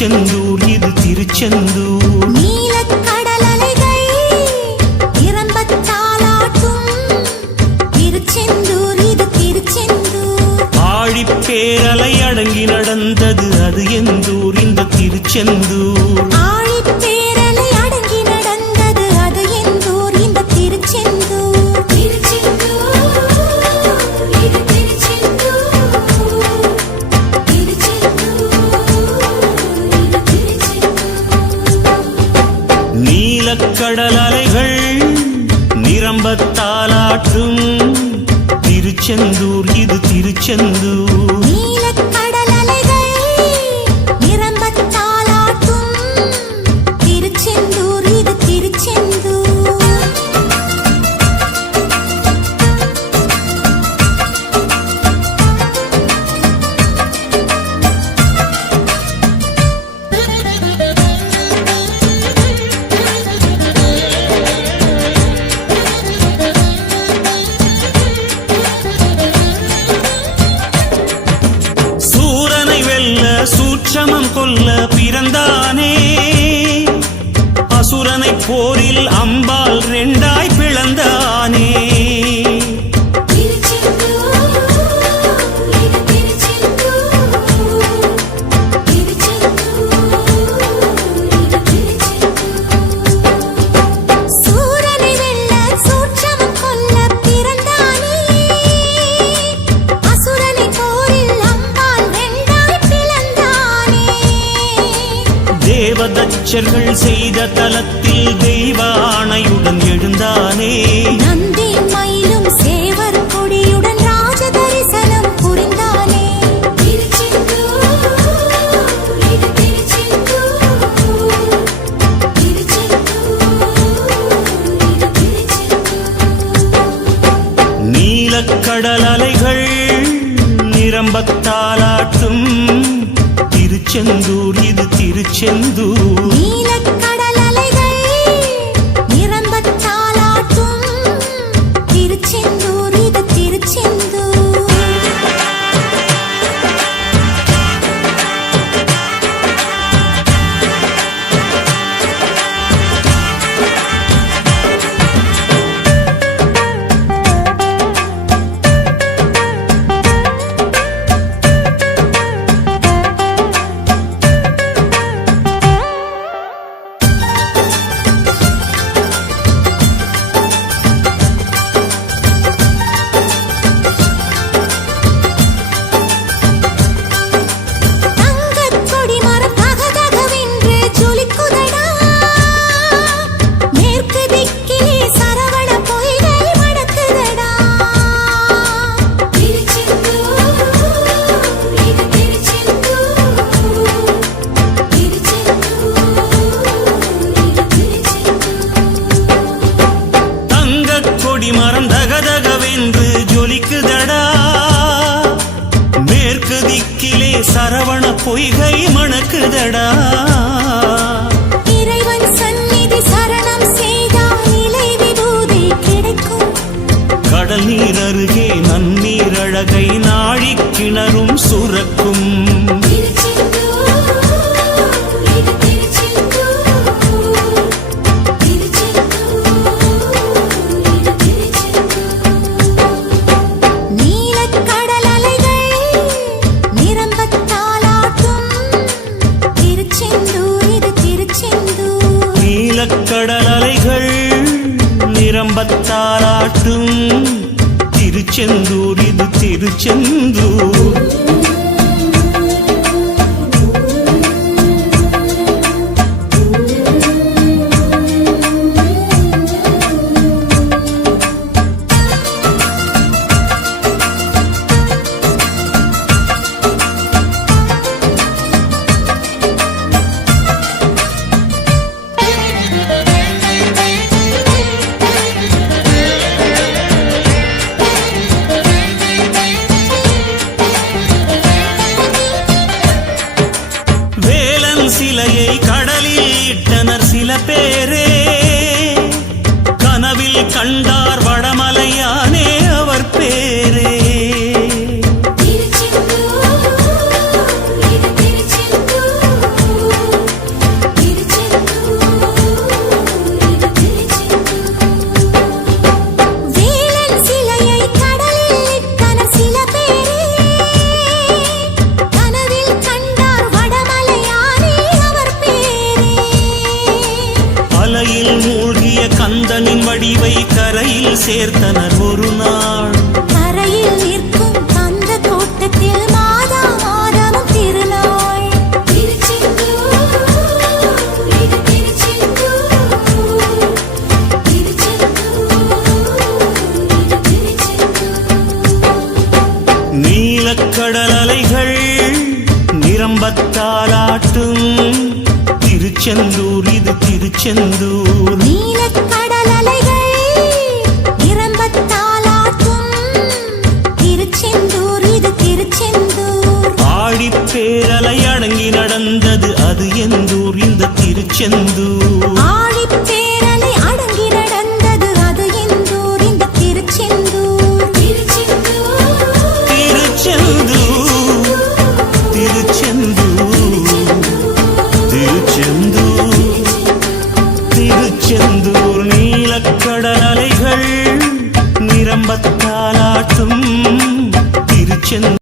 திருச்செந்தூர் இது திருச்செந்தூர். பேரலை அடங்கி நடந்தது அது எந்தூர்? இந்த திருச்செந்தூர். கடல் அலைகள் நிரம்பத்தாலாற்றும் திருச்செந்தூர் இது திருச்செந்தூர். உச்சர்கள் செய்த தலத்தில் தெய்வானையுடன் எழுந்தானே. நந்தி திருச்செந்தூர் இது திருச்செந்தூர் சரவண பொய்கை மணக்குதடா. பத்தாராட்டும் திருச்செந்தூர் இது திருச்செந்தூர் வடிவை கரையில் சேர்த்தனர் ஒரு நாள். கரையில் நிற்கும் அந்த தோட்டத்தில் மாதா மாதமும் திருநாள். நீலக்கடல் அலைகள் நிரம்பத்தாலாட்டும் திருச்செந்தூர் இது திருச்செந்தூர். நீலக்கடல் நடந்தது அது எந்தூர்? இந்த திருச்செந்தூர். ஆழிப் பேரலை அடங்கி நடந்தது அது எந்தூர்? இந்த திருச்செந்தூர் திருச்செந்தூர். திருச்செந்தூர். திருச்செந்தூர்.